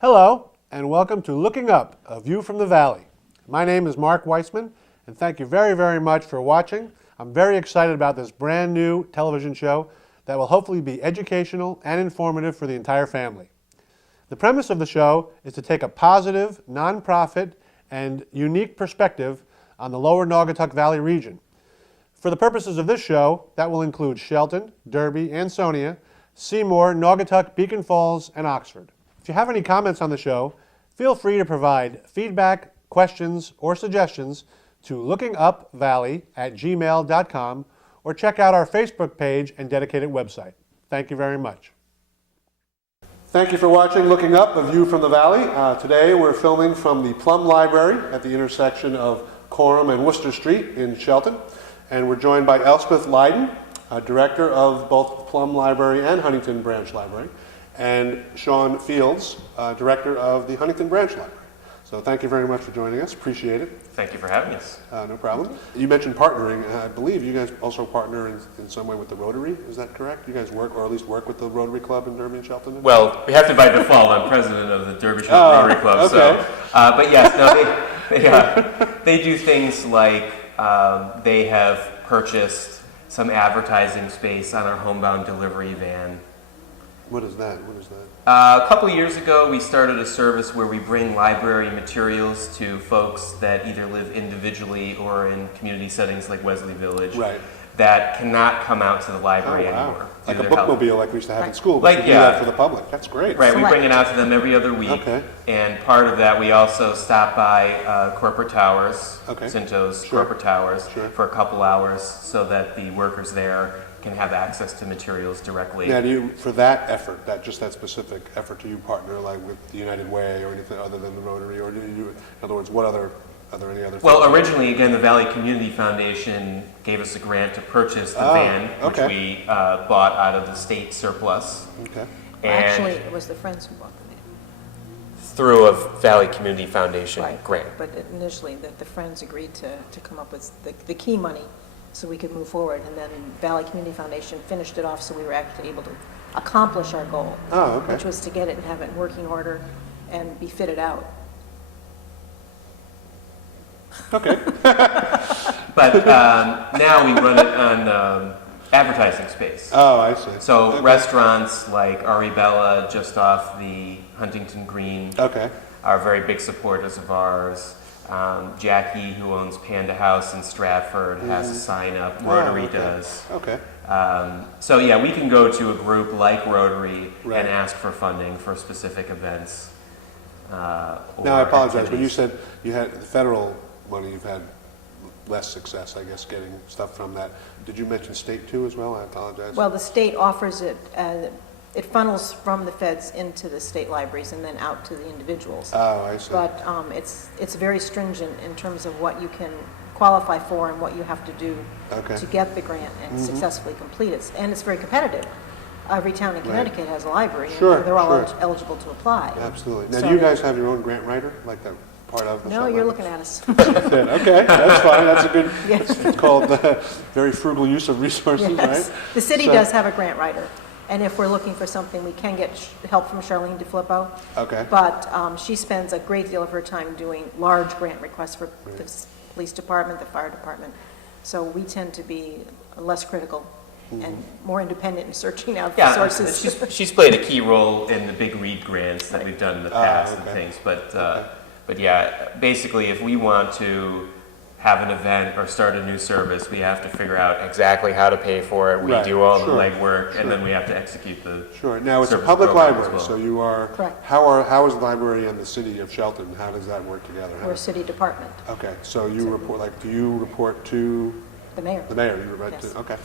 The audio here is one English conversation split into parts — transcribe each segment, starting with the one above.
Hello, and welcome to Looking Up, A View from the Valley. My name is Mark Weissman, and thank you very, very much for watching. I'm very excited about this brand new television show that will hopefully be educational and informative for the entire family. The premise of the show is to take a positive, nonprofit, and unique perspective on the lower Naugatuck Valley region. For the purposes of this show, that will include Shelton, Derby, Ansonia, Seymour, Naugatuck, Beacon Falls, and Oxford. If you have any comments on the show, feel free to provide feedback, questions, or suggestions to lookingupvalley@gmail.com or check out our Facebook page and dedicated website. Thank you very much. Thank you for watching Looking Up, A View from the Valley. Today we're filming from the Plum Library at the intersection of Coram and Worcester Street in Shelton. And we're joined by Elspeth Leyden, director of both Plum Library and Huntington Branch Library, and Sean Fields, director of the Huntington Branch Library. So thank you very much for joining us. Appreciate it. Thank you for having us. No problem. You mentioned partnering. I believe you guys also partner in some way with the Rotary. Is that correct? You guys work, or at least work with the Rotary Club in Derby and Shelton? Well, we have to by default. I'm president of the Derby Shelton Rotary Club. Okay. So, but yes, no, they do things like they have purchased some advertising space on our homebound delivery van. What is that? A couple years ago, we started a service where we bring library materials to folks that either live individually or in community settings like Wesley Village, Right. that cannot come out to the library anymore. Like a bookmobile like we used to have in school, but Like, we do yeah. that for the public. That's great. Right, we bring it out to them every other week. Okay. And part of that, we also stop by corporate towers, Okay. Cinto's Sure. corporate towers, Sure. for a couple hours so that the workers there can have access to materials directly. Now, do you, for that effort, that specific effort, do you partner like with the United Way or anything other than the Rotary, or do you, in other words, are there any other? Well, things? originally, again, the Valley Community Foundation gave us a grant to purchase the van, okay. which we bought out of the state surplus. Okay. And Actually, it was the Friends who bought the van. through a Valley Community Foundation grant. But initially, the Friends agreed to come up with the key money so we could move forward. And then Valley Community Foundation finished it off so we were actually able to accomplish our goal, Okay. which was to get it and have it in working order and be fitted out. Okay. But now we run it on advertising space. Oh, I see. So Okay. restaurants like Ari Bella, just off the Huntington Green, Okay. are very big supporters of ours. Jackie, who owns Panda House in Stratford, has a sign up. Rotary okay. does. Okay. So yeah, we can go to a group like Rotary Right. and ask for funding for specific events. Now, I apologize, but you activities. said you had the federal money, you've had less success, I guess, getting stuff from that. Did you mention state too as well? I apologize. Well, the state offers it, it funnels from the feds into the state libraries and then out to the individuals. Oh, I see. But it's very stringent in terms of what you can qualify for and what you have to do Okay. to get the grant and successful complete it. And it's very competitive. Every town in Connecticut has a library, Sure, and they're all sure. eligible to apply. Absolutely. Now, So do you guys have your own grant writer, like that part of the No, show? you're looking at us. Okay, that's fine. That's a good, Yes. it's called very frugal use of resources, Yes. right? The city So- does have a grant writer, and if we're looking for something, we can get help from Charlene DeFilippo. Okay. But she spends a great deal of her time doing large grant requests for the police department, the fire department. So we tend to be less critical and more independent in searching out Yeah, sources. she's played a key role in the big read grants that we've done in the past okay. and things. But yeah, basically, if we want to have an event or start a new service, we have to figure out exactly how to pay for it. We Right, do all sure, the legwork, sure. and then we have to execute the Sure. Now, it's a service public program as library, well. so you are, Correct. how is the library and the city of Shelton, how does that work together? We're a city department, Okay, so you report, like, do you report to the mayor. the mayor? You report Yes. to, okay.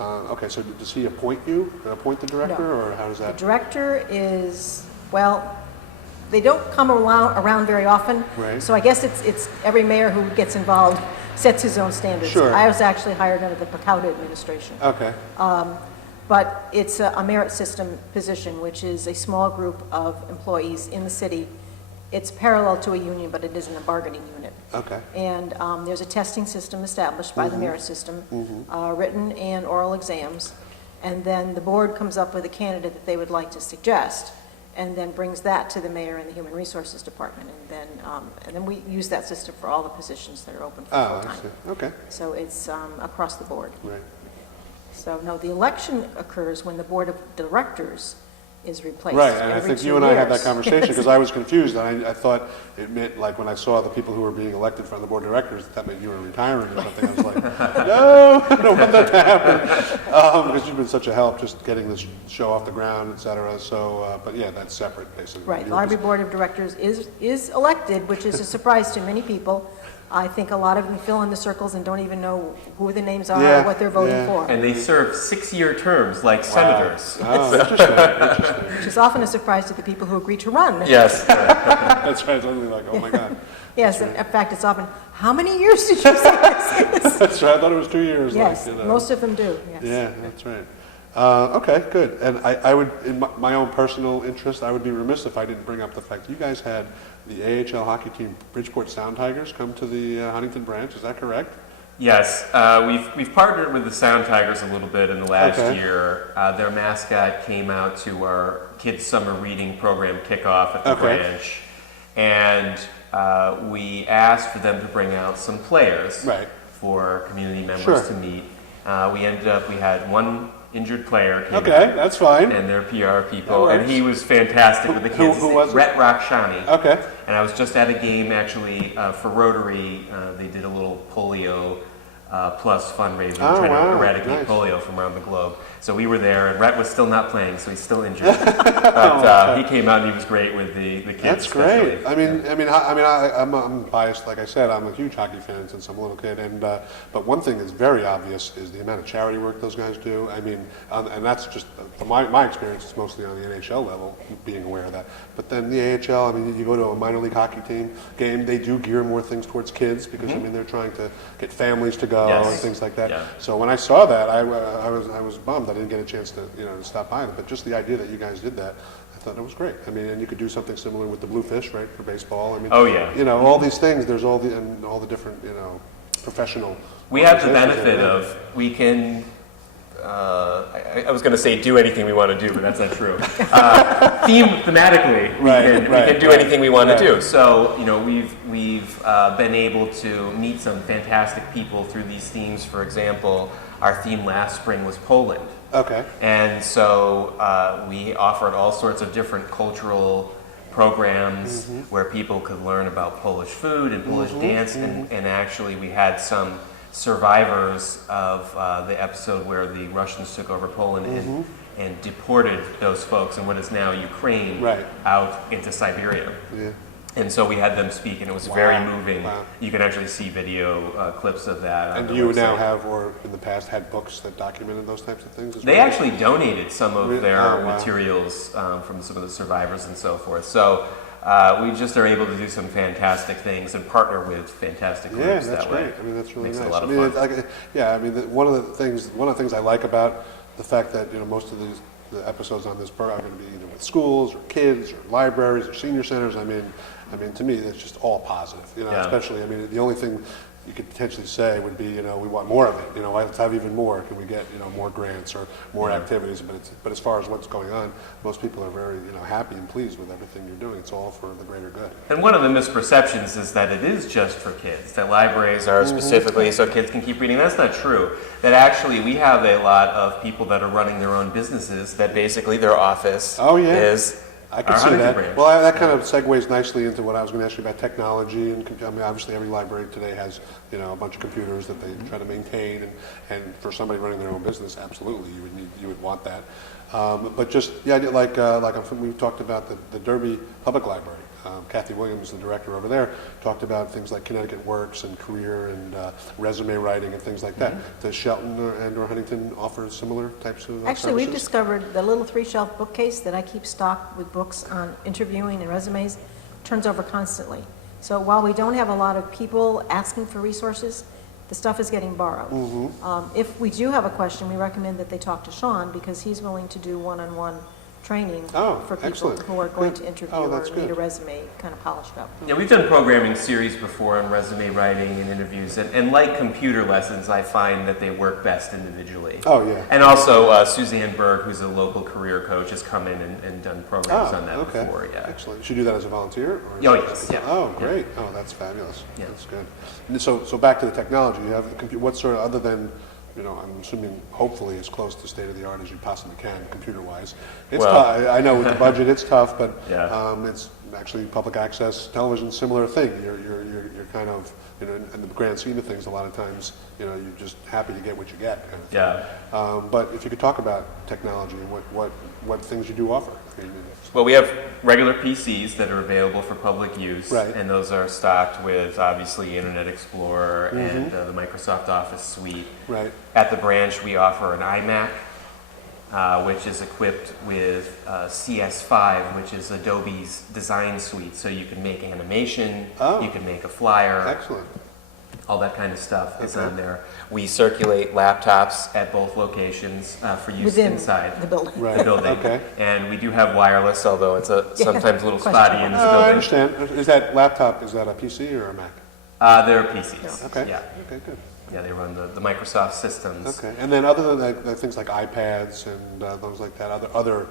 Okay, so does he appoint you, appoint the director, No. or how does The that? director is, well, they don't come around very often. Right. So I guess it's every mayor who gets involved sets his own standards. Sure. I was actually hired under the Pecauda administration. Okay, But it's a merit system position, which is a small group of employees in the city. It's parallel to a union, but it isn't a bargaining unit. okay, And there's a testing system established by the merit system, written and oral exams, and then the board comes up with a candidate that they would like to suggest. and then brings that to the mayor and the Human Resources Department, and then we use that system for all the positions that are open for Oh, I full-time. see. Okay. So it's across the board. Right. So, no, the election occurs when the board of directors is replaced Right, and I every think 2 you and I had that years. conversation, because I was confused, and I thought it meant, like, when I saw the people who were being elected from the board of directors, that meant you were retiring or something. I was like, no, I don't want that to happen, because you've been such a help just getting this show off the ground, et cetera. So, but yeah, that's separate, basically. Right, You're library just- board of directors is elected, which is a surprise to many people. I think a lot of them fill in the circles and don't even know who the names are Yeah, or what they're voting yeah. for, And they serve 6-year terms like senators. Oh, interesting. which is often a surprise to the people who agree to run. Yes. That's right, it's literally like, oh my God. Yes, in fact, it's often, how many years did you say this is? That's right, I thought it was 2 years. Yes, like, most of them do, yes. Yeah, that's right. Okay, good. And I would, in my own personal interest, I would be remiss if I didn't bring up the fact that you guys had the AHL hockey team, Bridgeport Sound Tigers, come to the Huntington branch. Is that correct? Yes, we've partnered with the Sound Tigers a little bit in the last Okay. year. Their mascot came out to our kids' summer reading program kickoff at the Okay. branch, and we asked for them to bring out some players Right. for community members Sure. to meet. We had one injured player came Okay, out, that's fine. and their PR people, That and works. he was fantastic with the Who- kids. who was it? Rhett Rakshani. Okay. And I was just at a game actually for Rotary. They did a little polio plus fundraiser Oh, trying wow, to eradicate nice. polio from around the globe. So we were there, and Rhett was still not playing, so he's still injured. But he came out and he was great with the kids. That's especially. great. I'm biased. Like I said, I'm a huge hockey fan since I'm a little kid. And but one thing that's very obvious is the amount of charity work those guys do. I mean, and that's just from my experience. It's mostly on the NHL level, being aware of that. But then the AHL. I mean, you go to a minor league hockey team game, they do gear more things towards kids because I mean they're trying to get families to go Yes. and things like that. Yeah. So when I saw that, I was bummed I didn't get a chance to to stop by them. But just the idea that you guys did that, I thought it was great. I mean, and you could do something similar with the Bluefish, right, for baseball. I mean, Oh, yeah. all these things. There's all the different professional. We have the organizations benefit that are of we can. I was going to say do anything we want to do, but that's not true. Thematically, we can do anything we want to do. So we've been able to meet some fantastic people through these themes. For example, our theme last spring was Poland. Okay. And so we offered all sorts of different cultural programs where people could learn about Polish food and Polish dance, and actually we had some survivors of the episode where the Russians took over Poland and deported those folks in what is now Ukraine Right. out into Siberia. Yeah. And so we had them speak, and it was very moving. Wow. You can actually see video clips of that. on And the you now website. have, or in the past, had books that documented those types of things as They well? actually donated some of Really? their Oh, wow. materials from some of the survivors and so forth. So we just are able to do some fantastic things and partner with fantastic groups Yeah, that's that way. great. I mean, that's really Makes nice. it a lot of I mean, fun. one of the things I like about the fact that most of the episodes on this program are going to be either with schools or kids or libraries or senior centers. I mean, to me, it's just all positive. Yeah. Especially, I mean, the only thing you could potentially say would be, we want more of it. Let's have even more. Can we get, more grants or more activities? But as far as what's going on, most people are very, happy and pleased with everything you're doing. It's all for the greater good. And one of the misperceptions is that it is just for kids, that libraries are specifically so kids can keep reading. That's not true. That actually we have a lot of people that are running their own businesses that basically their office is I can our see Huntington that. branch. Well, that kind of segues nicely into what I was going to ask you about technology. And I mean, obviously, every library today has a bunch of computers that they try to maintain. And for somebody running their own business, absolutely, you would want that. But just we've talked about the Derby Public Library. Kathy Williams, the director over there, talked about things like Connecticut Works and career and resume writing and things like that. Does Shelton or Huntington offer similar types of Actually, we've services? discovered the little 3-shelf bookcase that I keep stocked with books on interviewing and resumes turns over constantly. So while we don't have a lot of people asking for resources, the stuff is getting borrowed. If we do have a question, we recommend that they talk to Sean because he's willing to do one-on-one training Oh, for people excellent. who are going Good. to interview Oh, or that's need a good. resume kind of polished up. Yeah, we've done programming series before on resume writing and interviews, and like computer lessons, I find that they work best individually. Oh, yeah. And also, Suzanne Berg, who's a local career coach, has come in and done programs on that okay. before. Yeah. Excellent. You should do that as a volunteer? Or Oh, yes, yeah. Oh, great. Oh, that's fabulous. Yeah. That's good. And so back to the technology. You have the computer. What sort of, other than, I'm assuming hopefully as close to state of the art as you possibly can, computer-wise. It's Well- tough. I know with the budget it's tough, but Yeah. it's actually public access television, similar thing. You're kind of, in the grand scheme of things, a lot of times, you're just happy to get what you get. Kind of thing. Yeah. But if you could talk about technology and what things you do offer. I mean, Well, we have regular PCs that are available for public use, Right. and those are stocked with obviously Internet Explorer and the Microsoft Office suite. right. At the branch, we offer an iMac, which is equipped with CS5, which is Adobe's design suite. So you can make animation, Oh. you can make a flyer, Excellent. all that kind of stuff is Okay. on there. We circulate laptops at both locations for use Within inside the building. Right. the building. Okay. And we do have wireless, although it's sometimes a little Question spotty in mark. this I building. understand. Is that laptop, is that a PC or a Mac? They're PCs. Okay. Yeah. Okay, good. Yeah, they run the Microsoft systems. Okay. And then other than that, things like iPads and things like that, other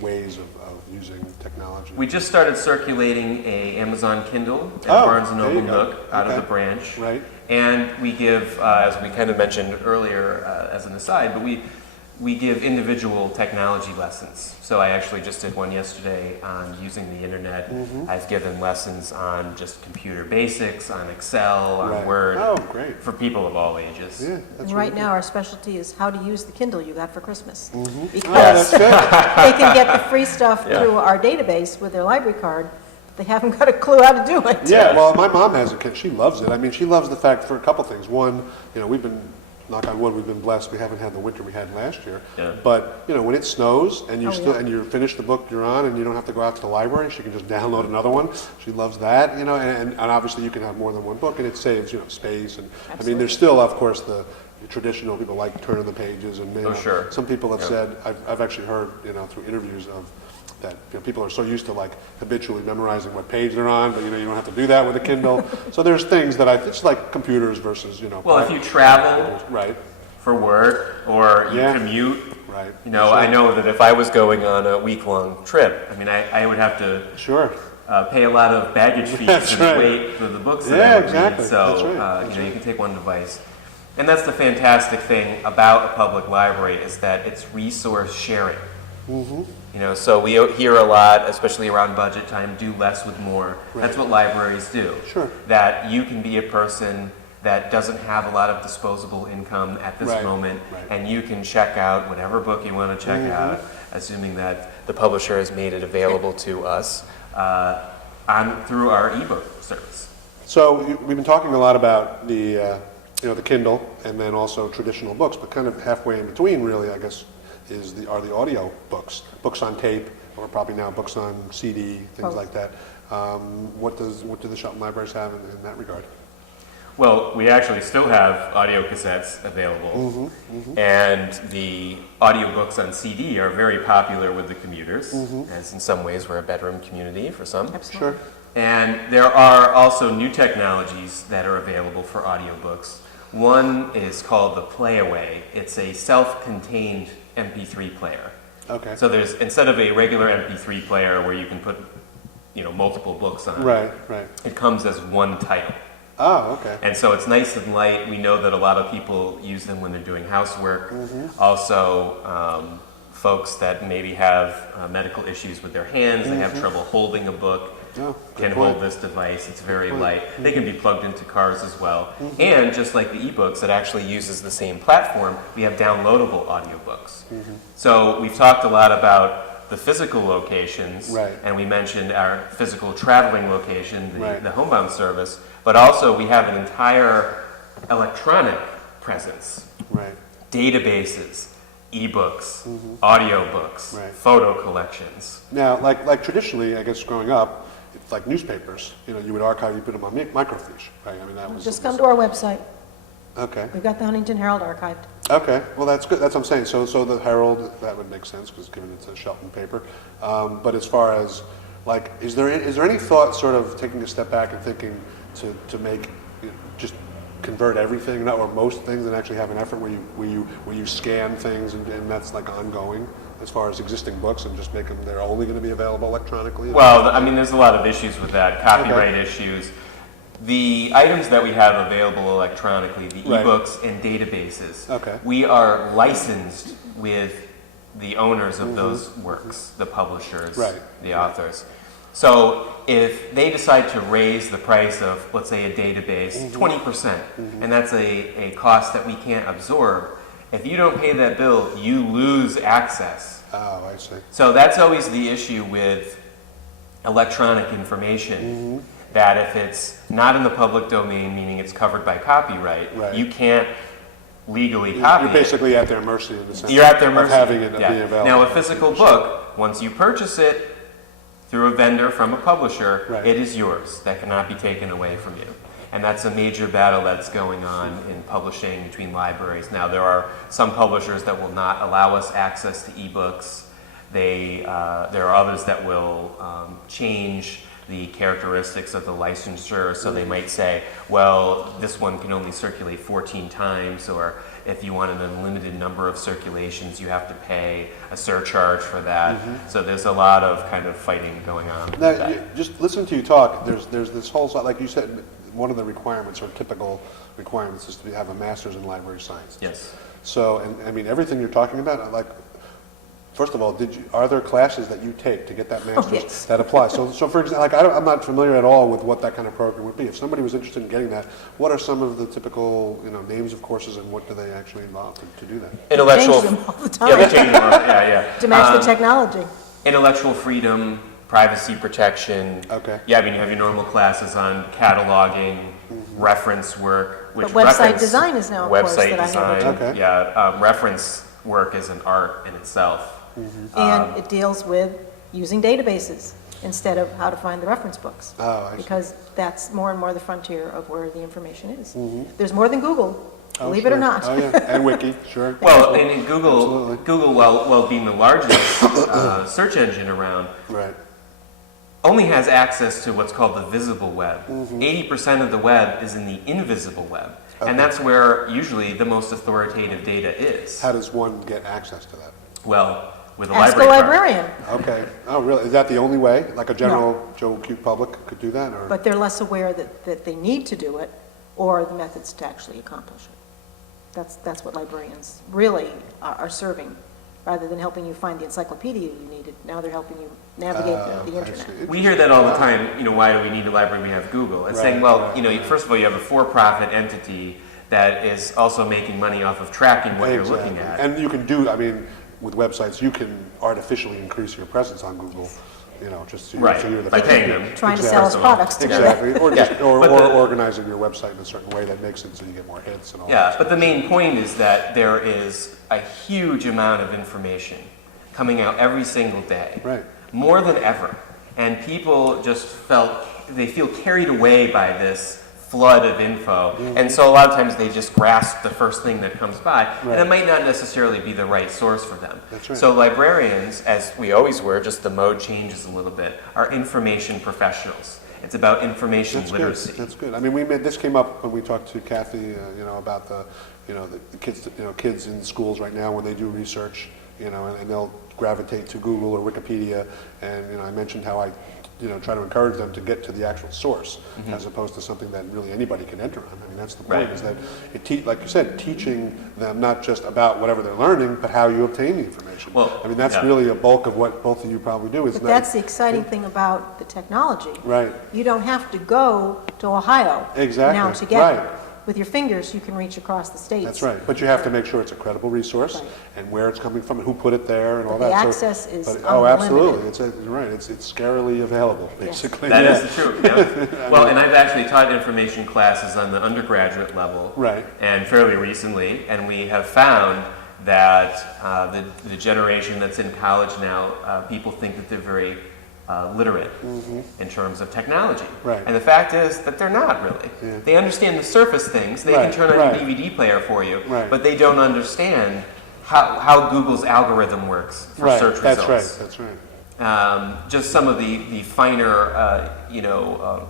ways of using technology. We just started circulating a Amazon Kindle at Oh, Barnes and there you Noble go. Nook out of Okay. the branch. Right. And we give, as we kind of mentioned earlier as an aside, but we give individual technology lessons. So I actually just did one yesterday on using the internet. Mm-hmm. I've given lessons on just computer basics, on Excel, on Right. Word, Oh, great. for people of all ages. Yeah, that's And really right good. now, our specialty is how to use the Kindle you got for Christmas. Oh, Because that's good. they can get the free stuff Yeah. through our database with their library card, but they haven't got a clue how to do it. Yeah, well, my mom has a kid. She loves it. I mean, she loves the fact for a couple things. One, we've been, knock on wood, we've been blessed. We haven't had the winter we had last year. Yeah. But, when it snows and Oh, yeah. and you finish the book you're on and you don't have to go out to the library, she can just download another one. She loves that, and obviously you can have more than one book and it saves, space. And I mean, there's still, of course, the traditional people like turning the pages and, Oh, sure. some people have Yeah. said, I've actually heard, through interviews of that people are so used to habitually memorizing what page they're on, but you don't have to do that with a Kindle. So there's things that it's like computers versus Well, if you travel right, for work or you Yeah. commute, right. I know that if I was going on a week-long trip, I mean, I would have to Sure. pay a lot of baggage fees That's and right. wait for the books that Yeah, I would exactly. need. So, That's right. That's you can take one device. And that's the fantastic thing about a public library is that it's resource sharing. So we hear a lot, especially around budget time, do less with more. Right. That's what libraries do. Sure. That you can be a person that doesn't have a lot of disposable income at this Right, moment, right. and you can check out whatever book you want to check out, assuming that the publisher has made it available to us through our ebook service. So we've been talking a lot about the Kindle and then also traditional books, but kind of halfway in between, really, I guess, are the audio books on tape, or probably now books on CD, things Both. like that. What do the Shelton Libraries have in that regard? Well, we actually still have audio cassettes available, and the audiobooks on CD are very popular with the commuters, as in some ways we're a bedroom community for some. Absolutely. Sure. And there are also new technologies that are available for audiobooks. One is called the Playaway. It's a self-contained MP3 player. Okay. So there's, instead of a regular MP3 player where you can put, multiple books on, Right. it comes as one title. Oh, okay. And so it's nice and light. We know that a lot of people use them when they're doing housework. Also, folks that maybe have medical issues with their hands, they have trouble holding a book, Oh, good can point. hold this device. It's very light. They can be plugged into cars as well. And just like the ebooks, it actually uses the same platform. We have downloadable audiobooks. So we've talked a lot about the physical locations, Right. and we mentioned our physical traveling location, Right. the homebound service, but also we have an entire electronic presence, Right. databases, ebooks, audiobooks, Right. photo collections. Now, like traditionally, I guess growing up, it's like newspapers. You would archive, you put them on microfiche, right? I mean, that was Just come to our website. Okay. We've got the Huntington Herald archived. Okay, well, that's good. That's what I'm saying. So the Herald, that would make sense because given it's a Shelton paper. But as far as, like, is there any thought sort of taking a step back and thinking to make, just convert everything, or most things, and actually have an effort where you scan things and that's like ongoing as far as existing books and just make them, they're only going to be available electronically? Well, I mean, there's a lot of issues with that, copyright issues. The items that we have available electronically, the Right. ebooks and databases, Okay. we are licensed with the owners of those works, the publishers, Right. the authors. So if they decide to raise the price of, let's say, a database 20%, and that's a cost that we can't absorb, if you don't pay that bill, you lose access. Oh, I see. So that's always the issue with electronic information, that if it's not in the public domain, meaning it's covered by copyright, Right. you can't legally copy You're basically at their mercy in the sense You're at their of mercy. having it Yeah. be available. Now, a physical book, once you purchase it through a vendor from a publisher, Right. it is yours. That cannot be taken away from you. And that's a major battle that's going on in publishing between libraries. Now, there are some publishers that will not allow us access to ebooks. There are others that will change the characteristics of the licensure. So they might say, well, this one can only circulate 14 times, or if you want an unlimited number of circulations, you have to pay a surcharge for that. So there's a lot of kind of fighting going on with Now, that. just listen to you talk. There's this whole, like you said, one of the requirements or typical requirements is to have a master's in library science. Yes. So, and I mean, everything you're talking about, like, first of all, are there classes that you take to get that master's yes. that apply? So for example, like, I'm not familiar at all with what that kind of program would be. If somebody was interested in getting that, what are some of the typical, names of courses, and what do they actually involve to do that? Intellectual. Change them all the time. Yeah, they change them all. Yeah. To match the technology. Intellectual freedom, privacy protection. Okay. Yeah, I mean, you have your normal classes on cataloging, reference work, which But website reference- design is now a course website that I have design. Okay. Yeah, reference work is an art in itself. And it deals with using databases instead of how to find the reference books. Oh, I see. Because that's more and more the frontier of where the information is. There's more than Google, Oh, believe it or sure. not. Oh, yeah, and Wiki, sure. Well, and in Google, Absolutely. while being the largest search engine around, Right. only has access to what's called the visible web. 80% of the web is in the invisible web. Okay. And that's where usually the most authoritative data is. How does one get access to that? Well, with a Ask a library card. librarian, Okay. Oh, really? Is that the only way? Like a general Joe Q public could do that, or? but they're less aware that they need to do it or the methods to actually accomplish it. That's what librarians really are serving. Rather than helping you find the encyclopedia you needed, now they're helping you navigate the I internet. see. We hear that all the time, why do we need a library? We have Google. And saying, Right, well, right. first of all, you have a for-profit entity that is also making money off of tracking what you're looking Exactly. at. And you can do, I mean, with websites, you can artificially increase your presence on Google, just so Right, so you're the by first. paying them. Trying to sell us Exactly. products to do that. Exactly, or just, Yeah, or but the- organizing your website in a certain way that makes it so you get more hits and all Yeah, that. but the main point is that there is a huge amount of information coming out every single day. Right. More than ever. And people just they feel carried away by this flood of info. And so a lot of times they just grasp the first thing that comes by. Right. And it might not necessarily be the right source for them. That's right. So librarians, as we always were, just the mode changes a little bit, are information professionals. It's about information That's literacy. good. That's good. I mean, this came up when we talked to Kathy, about the kids, kids in schools right now when they do research, and they'll gravitate to Google or Wikipedia, and I mentioned how I, try to encourage them to get to the actual source as opposed to something that really anybody can enter on. I mean, that's the point, Right. is that like you said, teaching them not just about whatever they're learning, but how you obtain the information. Well, I mean, that's yeah. really a bulk of what both of you probably do. It's But not- that's the exciting thing about the technology. Right. You don't have to go to Ohio Exactly, now to get right. it. With your fingers, you can reach across the states. That's right, but you have to make sure it's a credible resource, Right. and where it's coming from, and who put it there, and all But the that. access is Oh, unlimited. absolutely, you're right, it's scarily available, Yes. basically. That Yeah. is the truth. Yeah. Well, and I've actually taught information classes on the undergraduate level, Right. and fairly recently, and we have found that the generation that's in college now, people think that they're very literate in terms of technology. Right. And the fact is that they're not really. Yeah. They understand the surface things. They Right, can turn on right. a DVD player for you, Right. but they don't understand how Google's algorithm works for Right, search that's results. right, that's right. Just some of the finer,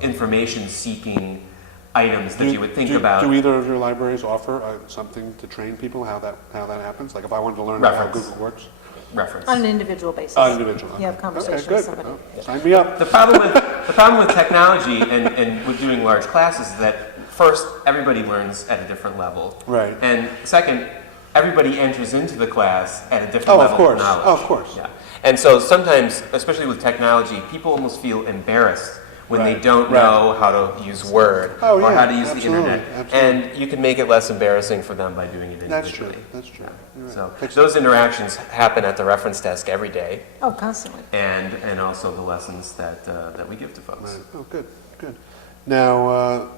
information-seeking items that you would think about. Do either of your libraries offer something to train people how that happens? Like if I wanted to learn about how Reference. Google works? Reference. On an individual basis. Individual. You have Okay. conversations Okay, with good. somebody. Oh, sign me up. The problem with technology and with doing large classes is that first, everybody learns at a different level. Right. And second, everybody enters into the class at a different Oh, of level course. of knowledge. Oh, of course. Yeah. And so sometimes, especially with technology, people almost feel embarrassed when they Right. don't Right. know how to use Word Oh, or yeah, how to use absolutely, the internet. absolutely. And you can make it less embarrassing for them by doing it That's true, individually. that's true. You're right. So Takes- those interactions happen at the reference desk every day, Oh, constantly. and also the lessons that we give to folks. Right. Oh, good, good. Now,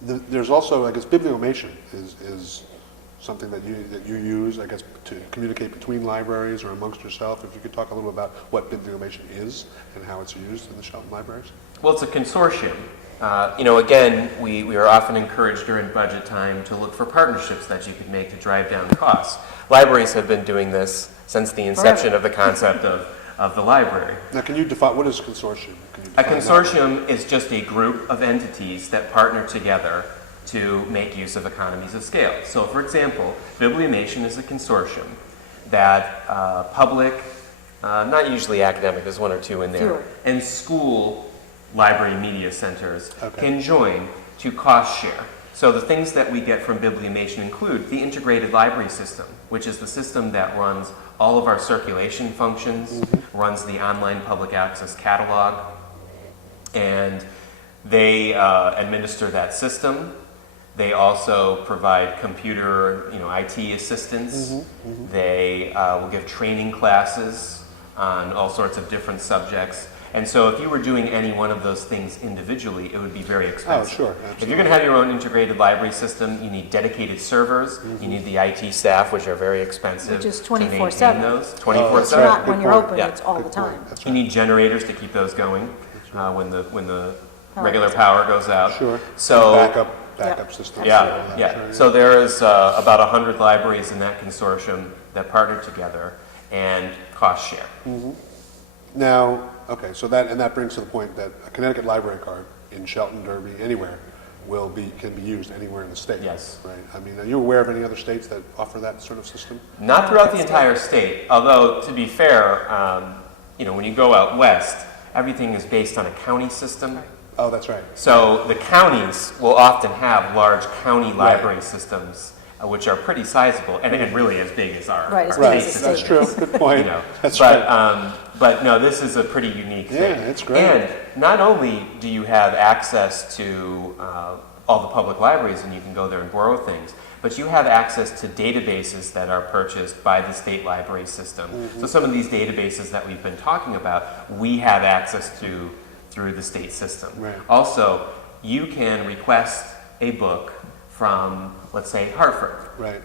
there's also, I guess, bibliomation is something that you use, I guess, to communicate between libraries or amongst yourself. If you could talk a little about what bibliomation is and how it's used in the Shelton libraries. Well, it's a consortium. Again, we are often encouraged during budget time to look for partnerships that you could make to drive down costs. Libraries have been doing this since the inception of the concept of the library. Now, can you define, what is a consortium? Can you A define that? consortium is just a group of entities that partner together to make use of economies of scale. So, for example, Bibliomation is a consortium that public, not usually academic, there's one or two in there, Fewer. and school library media centers Okay. can join to cost share. So the things that we get from Bibliomation include the integrated library system, which is the system that runs all of our circulation functions, runs the online public access catalog, and they administer that system. They also provide computer, IT assistance. They will give training classes on all sorts of different subjects. And so if you were doing any one of those things individually, it would be very expensive. Oh, sure, If you're going to have your own integrated library system, you need dedicated servers, you need the IT staff, which are very expensive Which is to maintain 24/7. those. Oh, 24/7. that's It's right. not Good when you're point. open, Yeah. it's all the Good time. point. That's You right. need generators to keep those going when the Power regular goes power goes out. Sure. So Backup systems. yeah, and all that, yeah. sure, So there is about 100 libraries in that consortium that partner together and cost share. Now, okay, so that brings to the point that a Connecticut library card in Shelton, Derby, anywhere can be used anywhere in the state. Yes. Right. I mean, are you aware of any other states that offer that sort of system? Not throughout the entire state, although to be fair, when you go out west, everything is based on a county system. Oh, that's right. So the counties will often have large county library systems, which are pretty sizable and really as big as our, Right, as our big state as the system. That's true. Good point. That's but, right. but no, this is a pretty unique thing. Yeah, it's great. And not only do you have access to all the public libraries and you can go there and borrow things, but you have access to databases that are purchased by the state library system. So some of these databases that we've been talking about, we have access to through the state system. Right. Also, you can request a book from, let's say, Hartford. Right.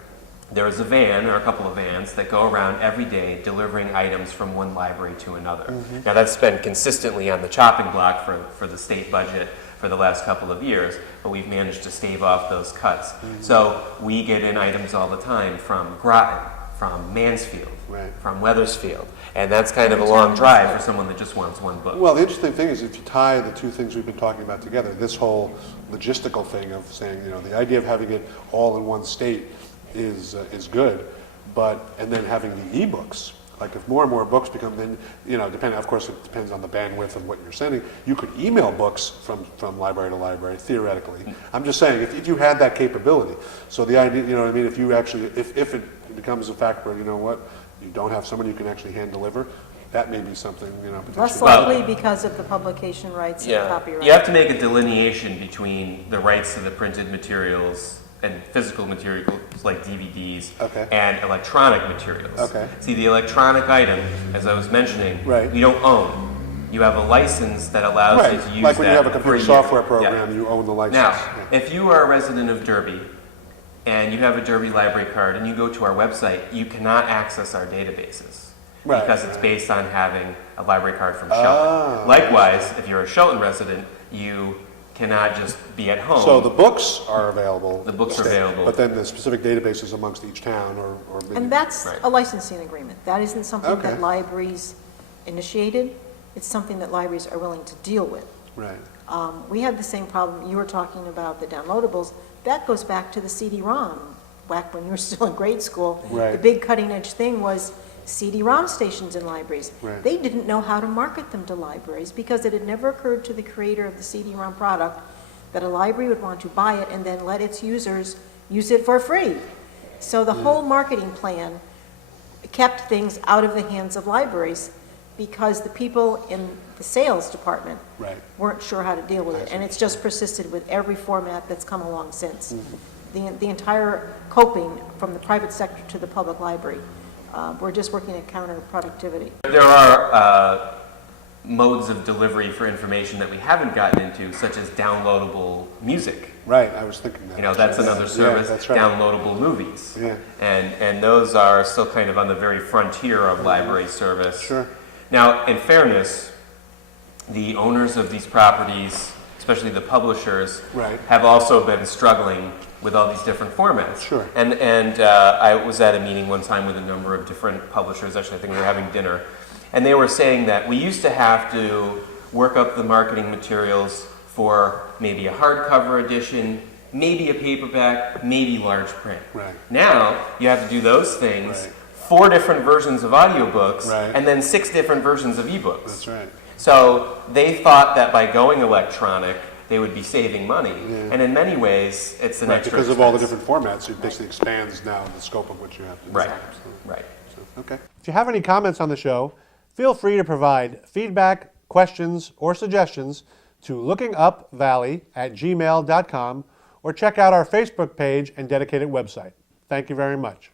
There is a van or a couple of vans that go around every day delivering items from one library to another. Now that's been consistently on the chopping block for the state budget for the last couple of years, but we've managed to stave off those cuts. So we get in items all the time from Groton, from Mansfield, Right. from Weathersfield, and that's kind of a long drive for someone that just wants one book. Well, the interesting thing is if you tie the two things we've been talking about together, this whole logistical thing of saying, the idea of having it all in one state is good, and then having the e-books. Like if more and more books become, then, of course it depends on the bandwidth of what you're sending. You could email books from library to library, theoretically. I'm just saying, if you had that capability. So the idea, if you actually, if it becomes a fact where, you don't have someone you can actually hand deliver, that may be something, potentially. Less likely because of the publication rights and copyright. You have to make a delineation between the rights to the printed materials and physical materials like DVDs Okay. and electronic materials. Okay. See, the electronic item, as I was mentioning, Right. you don't own. You have a license that allows you to use Like when you that have a for computer year. software Yeah. program, you own the license. Now, Yeah. if you are a resident of Derby and you have a Derby library card and you go to our website, you cannot access our databases. Right, because it's right. based on having a library card from Shelton. Likewise, if you're a Shelton resident, you cannot just be at home. So the books are available. The books are available. But then the specific databases amongst each town or maybe. And that's Right. a licensing agreement. That isn't something Okay. that libraries initiated. It's something that libraries are willing to deal with. Right. We had the same problem, you were talking about the downloadables. That goes back to the CD-ROM, back when you were still in grade school. Right. The big cutting edge thing was CD-ROM stations in libraries. Right. They didn't know how to market them to libraries because it had never occurred to the creator of the CD-ROM product that a library would want to buy it and then let its users use it for free. So the whole marketing plan kept things out of the hands of libraries because the people in the sales department Right. weren't sure how to deal with I it. see. And it's just persisted with every format that's come along since. The entire coping from the private sector to the public library, we're just working at counterproductivity. There are modes of delivery for information that we haven't gotten into, such as downloadable music. Right, I was thinking that. You know, that's another service, Yeah, that's right. downloadable movies. Yeah. And those are still kind of on the very frontier of library service. Sure. Now, in fairness, the owners of these properties, especially the publishers, Right. have also been struggling with all these different formats. Sure. And I was at a meeting one time with a number of different publishers. Actually, I think we were having dinner. And they were saying that we used to have to work up the marketing materials for maybe a hardcover edition, maybe a paperback, maybe large print. Right. Now, you have to do those things, Right. 4 different versions of audiobooks, Right. and then 6 different versions of ebooks. That's right. So they thought that by going electronic, they would be saving money. Yeah. And in many ways, it's an Right, extra because of all the expense. different formats, it basically expands now the scope of what you have to do. Right, So, right. okay. If you have any comments on the show, feel free to provide feedback, questions, or suggestions to lookingupvalley@gmail.com or check out our Facebook page and dedicated website. Thank you very much.